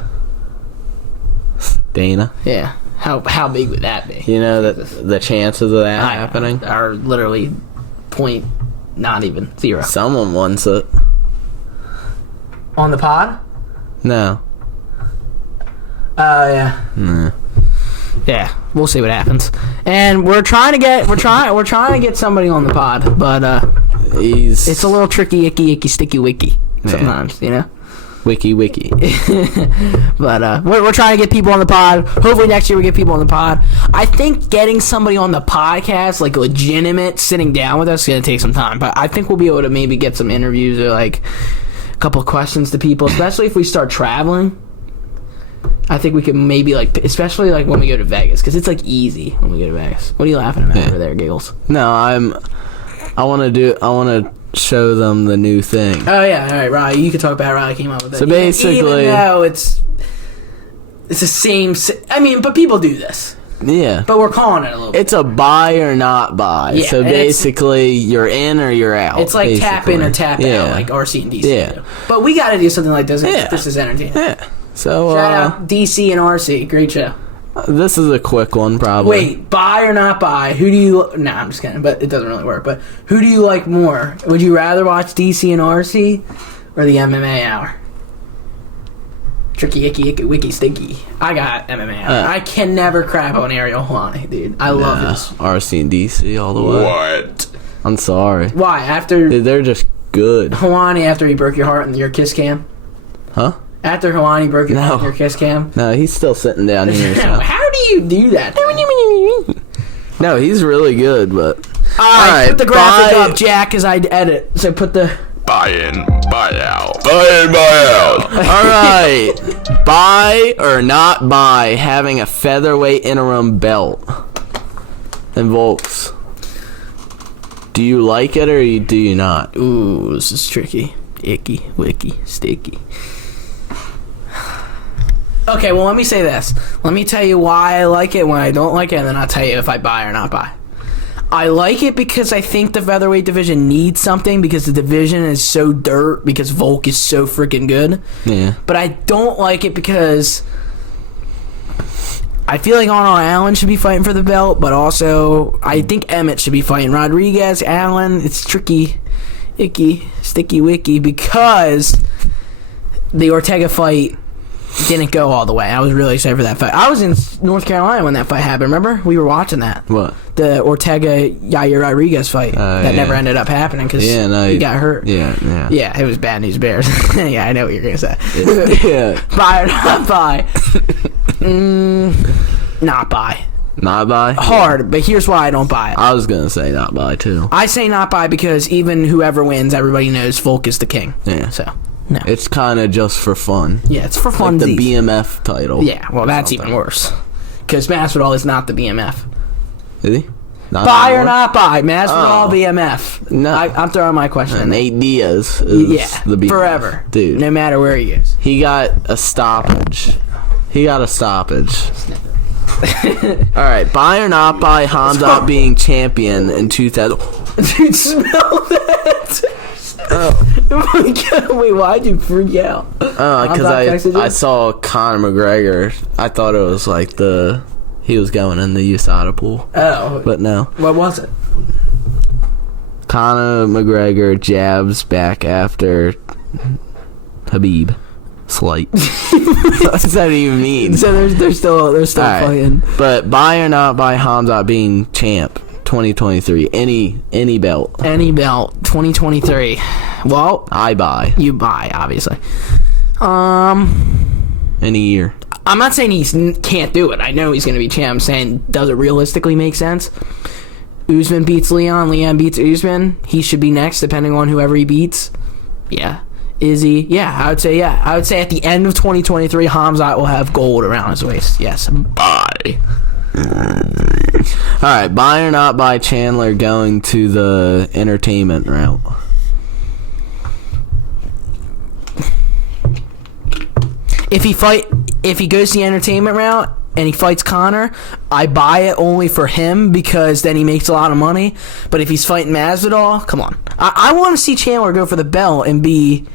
Dana. Yeah. How big would that be? You know that the chances of that happening? Are literally point, not even zero. Someone wants it. On the pod? No. Yeah. Nah. Yeah, we'll see what happens. And we're trying to get somebody on the pod, but He's it's a little tricky, icky, sticky, wicky sometimes, you know. wiki. But we're trying to get people on the pod. Hopefully next year we get people on the pod. I think getting somebody on the podcast, like legitimate, sitting down with us, is gonna take some time. But I think we'll be able to maybe get some interviews or like a couple of questions to people, especially if we start traveling. I think we could maybe like, especially like when we go to Vegas, because it's like easy when we go to Vegas. What are you laughing about over there, Giggles? No, I want to show them the new thing. Oh yeah, all right, Riley, you can talk about it. Riley came up with it. So basically, even though it's the same. I mean, but people do this. Yeah. But we're calling it a little bit. It's a buy or not buy. Yeah, so and basically, you're in or you're out. It's like tap in or tap Yeah. out, like RC and DC Yeah. do. But we got to do something like this. Yeah. This is entertaining. Yeah. So Shout out DC and RC. Great show. this is a quick one, probably. Wait, buy or not buy? Who do you... Nah, I'm just kidding. But it doesn't really work. But who do you like more? Would you rather watch DC and RC or the MMA Hour? Tricky, icky, wiki, stinky. I got MMA Hour. I can never crap on Ariel Helwani, dude. I love his... RC and DC all the way. What? I'm sorry. Why? After Dude, they're just good. Helwani, after he broke your heart in your kiss cam? Huh? After Helwani broke your heart in No. your kiss cam? No, he's still sitting down here. So. How do you do that? No, he's really good, but... Alright, put the graphic bye. up, Jack, as I edit. So put the... Buy in, buy out. Buy in, buy out. Alright. Buy or not buy having a featherweight interim belt? And Volks, do you like it or do you not? Ooh, this is tricky. Icky, wicky, sticky. Okay, well, let me say this. Let me tell you why I like it, when I don't like it, and then I'll tell you if I buy or not buy. I like it because I think the featherweight division needs something, because the division is so dirt, because Volk is so freaking good. Yeah. But I don't like it because I feel like Arnold Allen should be fighting for the belt, but also I think Emmett should be fighting Rodriguez, Allen. It's tricky, icky, sticky, wicky, because the Ortega fight didn't go all the way. I was really excited for that fight. I was in North Carolina when that fight happened. Remember? We were watching that. What? The Ortega Yair Rodriguez fight that yeah. never ended up happening because he got hurt. Yeah. Yeah, it was bad news bears. Yeah, I know what you're gonna say. Yeah. Buy or not buy? Not buy. Not buy? Hard, but here's why I don't buy it. I was gonna say not buy too. I say not buy because even whoever wins, everybody knows Volk is the king. Yeah. So, no. It's kind of just for fun. Yeah, it's for Like fun. the BMF title. Yeah, well, that's even worse. Because Masvidal is not the BMF. Is he? Not Buy anymore? or not buy? Masvidal Oh. BMF. No. I'm throwing my question in And there. Nate Diaz is Yeah, the BMF. forever. Dude. No matter where he is. He got a stoppage. Alright, buy or not buy Hamza being champion in 2000. Dude, smell that. Oh my god, wait, why'd you freak out? Because I saw Conor McGregor. I thought it was like he was going in the USADA pool. Oh. But no. What was it? Conor McGregor jabs back after Habib. Slight. What does that even mean? So they're still Alright. fighting. But buy or not buy Hamza being champ 2023. Any belt. Any belt, 2023. Well, I buy. you buy, obviously. In a year. I'm not saying he can't do it. I know he's going to be champ. I'm saying, does it realistically make sense? Usman beats Leon. Leon beats Usman. He should be next, depending on whoever he beats. Yeah. Is he? Yeah, I would say yeah. I would say at the end of 2023, Hamzat will have gold around his waist. Yes. Bye. Alright, buy or not buy Chandler going to the entertainment route? If he goes the entertainment route and he fights Conor, I buy it only for him because then he makes a lot of money. But if he's fighting Masvidal, come on. I want to see Chandler go for the belt and be...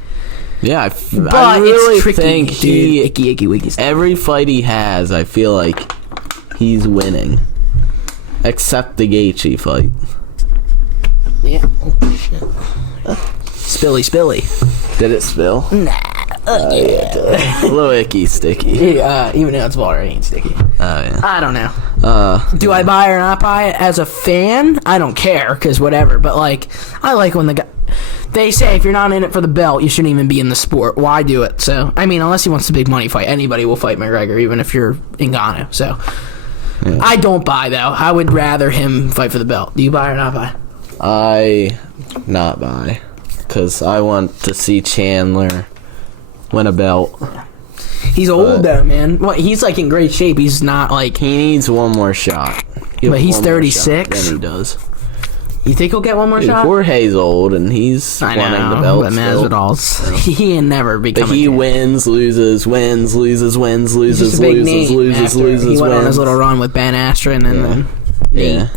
Yeah, But I really it's tricky, think dude. Icky, wicky stuff. every fight he has, I feel like he's winning. Except the Gaethje fight. Yeah. Oh, shit. Spilly. Did it spill? Nah. Yeah. A little icky, sticky. Even though it's water, it ain't sticky. Oh, yeah. I don't know. Do I buy or not buy it? As a fan, I don't care, because whatever. But, like, I like when the guy... They say if you're not in it for the belt, you shouldn't even be in the sport. Why do it? So, I mean, unless he wants a big money fight, anybody will fight McGregor, even if you're Ngannou. So, yeah. I don't buy, though. I would rather him fight for the belt. Do you buy or not buy? I not buy. Because I want to see Chandler win a belt. He's old, though, man. Well, he's, like, in great shape. He's not, like... He needs one more shot. But he's 36? Then he does. You think he'll get one more Dude, shot? Jorge's old, and he's wanting the belt but still. Masvidal's... He ain't never become But he a champ. wins, loses, wins, loses, wins, He's loses, just a big loses, name loses, after loses, he went on his wins. little run with Ben Askren and then Yeah.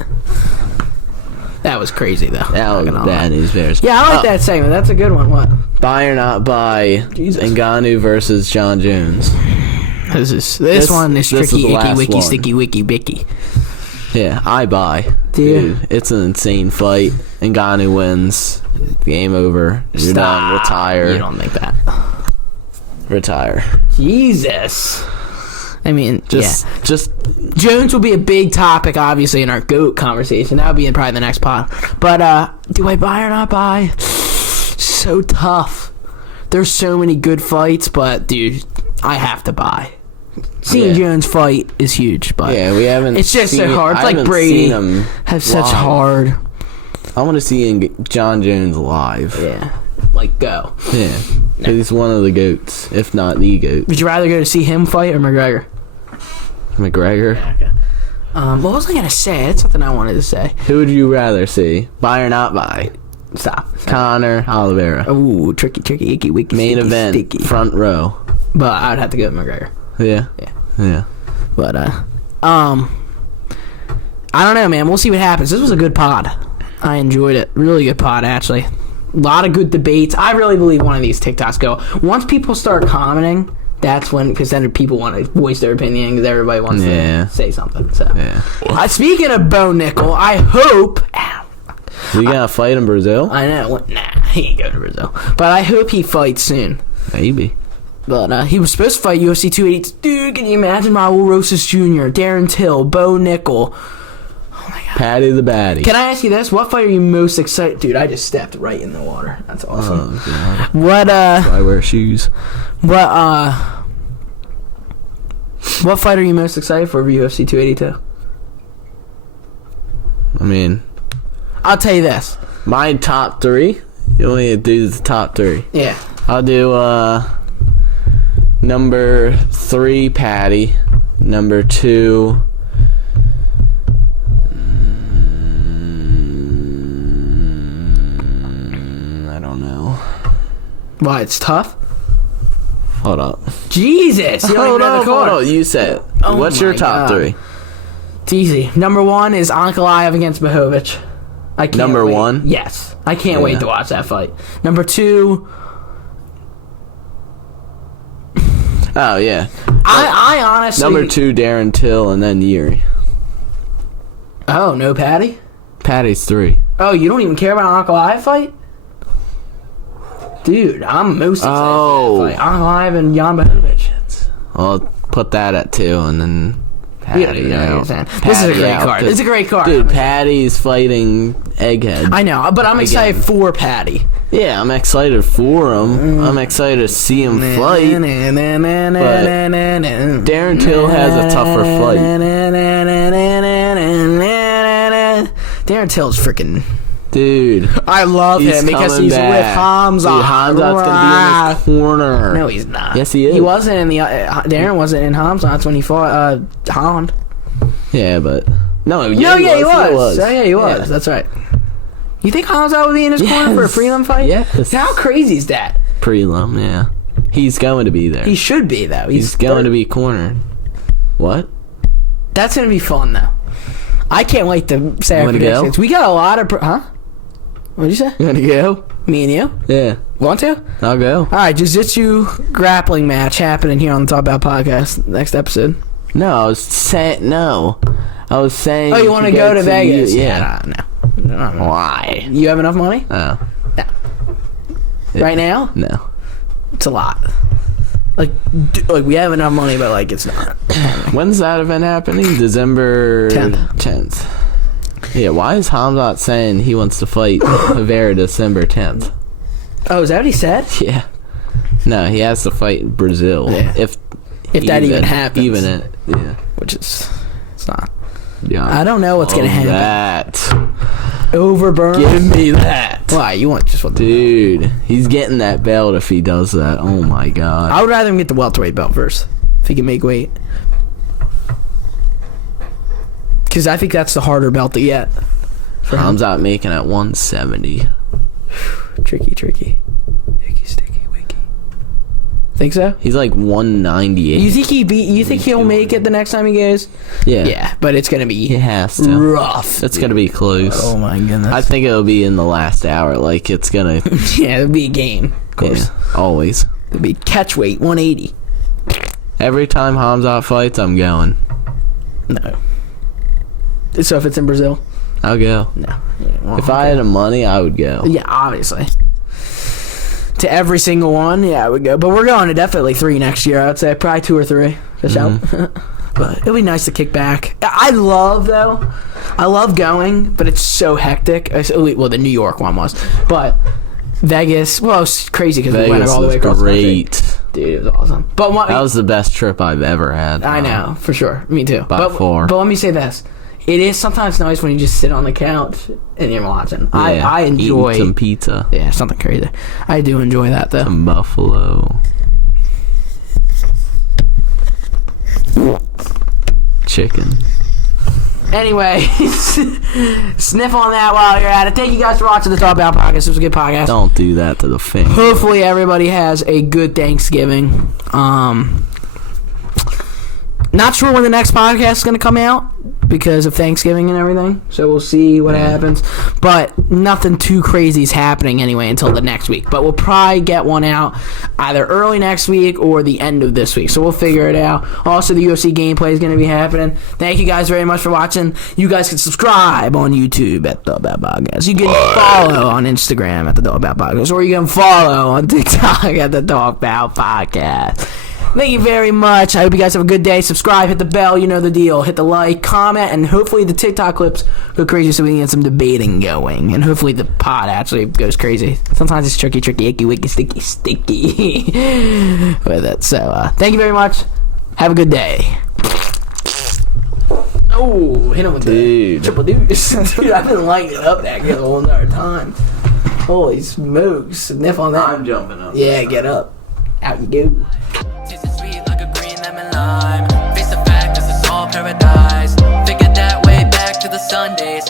that was crazy though. That was bad news bears. Yeah, I like that segment. That's a good one. What? Buy or not buy Ngannou versus John Jones. This one is this tricky, is the icky, last wiki, one. sticky, wiki, bicky. Yeah, I buy. Dude, it's an insane fight. Ngannou wins. Game over. You're done. Retire. You don't think that. Retire. Jesus. I mean, just Jones will be a big topic, obviously, in our GOAT conversation. That would be in probably the next pod. But do I buy or not buy? So tough. There's so many good fights, but dude, I have to buy. Seeing Jones fight is huge, but yeah, we haven't. It's just so hard. It's like Brady have such hard. I want to see John Jones live. Yeah, like go. Yeah, because he's one of the goats, if not the goat. Would you rather go to see him fight or McGregor? McGregor. Yeah, okay. What was I gonna say? That's something I wanted to say. Who would you rather see? Buy or not buy? Stop. Conor Oliveira. Ooh, tricky, icky, wicky, main sticky, event, sticky. Front row. But I'd have to go with McGregor. Yeah. But I don't know, man. We'll see what happens. This was a good pod. I enjoyed it. Really good pod, actually. A lot of good debates. I really believe one of these TikToks go. Once people start commenting, that's when, because then people want to voice their opinion because everybody wants to say something. So, speaking of Bo Nickel, I hope. You gonna fight in Brazil? I know. Nah, he ain't going to Brazil. But I hope he fights soon. Maybe. But he was supposed to fight UFC 280. Dude, can you imagine Raul Rosas Jr., Darren Till, Bo Nickel? Oh my god. Patty the Batty. Can I ask you this? What fight are you most excited? Dude, I just stepped right in the water. That's awesome. Oh, God. What I wear shoes. What fight are you most excited for UFC 282? I mean, I'll tell you this. My top three? You want me to do the top three? Yeah. I'll do number 3 Patty, number 2 I don't know. Why, it's tough? Hold up. Jesus! You Hold on. You said it. Oh What's your my top God. 3? It's easy. Number 1 is Ankalaev against Bohovic. I can't Number wait. 1? Yes. I can't wait to watch that fight. Number 2... Oh, yeah. I honestly... Number 2, Darren Till, and then Yuri. Oh, no Patty? Patty's 3. Oh, you don't even care about an Ankalaev fight? Dude, I'm most excited for that fight. Ankalaev and Jan Bohovic. I'll put that at 2, and then Patty out. This is a great card. It's a great card. Dude, Patty's fighting Egghead. I know, but I'm excited for Patty. Yeah, I'm excited for him. I'm excited to see him fight. But Darren Till has a tougher fight. Darren Till's freaking... Dude. I love him because he's back. with Hamza. Dude, Hamza's going to be in his corner. No, he's not. Yes, he is. He wasn't in the... Darren wasn't in Hamza. That's when he fought Holland. Yeah, but... No, he was. He was. Yeah. That's right. You think Hamza would be in his corner for a prelim fight? Yes. How crazy is that? Prelim, yeah. He's going to be there. He should be, though. He's going to be cornered. What? That's going to be fun, though. I can't wait to say our predictions. We got a lot of... Huh? What'd you say? You want to go? Me and you? Yeah. Want to? I'll go. All right, Jiu-Jitsu grappling match happening here on the Talk About podcast next episode. No, I was saying... Oh, you want to go to Vegas? Yeah. No. Why? You have enough money? Oh. No. Right now? No. It's a lot. Like we have enough money, but like it's not. When's that event happening? December 10th. Yeah, why is Hamzat saying he wants to fight Rivera December 10th? Oh, is that what he said? Yeah. No, he has to fight in Brazil. Yeah. If that even happens. Yeah. Which is... It's not. Yeah. I don't know what's going to happen. That. Overburn. Give me that. Why? You want just what? Dude, he's getting that belt if he does that. Oh my god. I would rather him get the welterweight belt first. If he can make weight. Because I think that's the harder belt to get. Hamzat making at 170. Tricky. Icky, sticky, wicky. Think so? He's like 198. You think he'll make it the next time he goes? Yeah. Yeah, but it's gonna be... He has to. Rough. It's gonna be close. Oh my goodness. I think it'll be in the last hour. Like, it's gonna... Yeah, it'll be a game. Of course. Yeah, always. It'll be catch weight, 180. Every time Hamzat fights, I'm going. No. So if it's in Brazil? I'll go. No. If I had the money, I would go. Yeah, obviously. To every single one, yeah, I would go. But we're going to definitely 3 next year, I would say. Probably 2 or 3. Fish out. But it'll be nice to kick back. I love going, but it's so hectic. Well, the New York one was. But Vegas, well, it's crazy because we went all the way across the country. Dude, it was awesome. But that was the best trip I've ever had. I know, for sure. Me too. By far. But let me say this. It is sometimes nice when you just sit on the couch and you're watching. Yeah, I enjoy... Eating some pizza. Yeah, something crazy. I do enjoy that, though. Some buffalo. Chicken. Anyway, sniff on that while you're at it. Thank you guys for watching the Talk About podcast. It was a good podcast. Don't do that to the finger. Hopefully everybody has a good Thanksgiving. Not sure when the next podcast is going to come out because of Thanksgiving and everything. So we'll see what happens. But nothing too crazy is happening anyway until the next week. But we'll probably get one out either early next week or the end of this week. So we'll figure it out. Also, the UFC gameplay is going to be happening. Thank you guys very much for watching. You guys can subscribe on YouTube at The Bad Podcast. You can follow on Instagram at The Talk About Podcast. Or you can follow on TikTok at The Talk About Podcast. Thank you very much. I hope you guys have a good day. Subscribe, hit the bell, you know the deal. Hit the like, comment, and hopefully the TikTok clips go crazy so we can get some debating going. And hopefully the pod actually goes crazy. Sometimes it's tricky, icky, wicky, sticky with it. So, thank you very much. Have a good day. Oh, hit him with the triple deuce. Dude, I've been lighting it up that good the whole entire time. Holy smokes. Sniff on that. I'm jumping up. Yeah, get up. Out you go. Tastes sweet like a green lemon lime. Face the fact, this is all paradise. Figured that way back to the Sundays.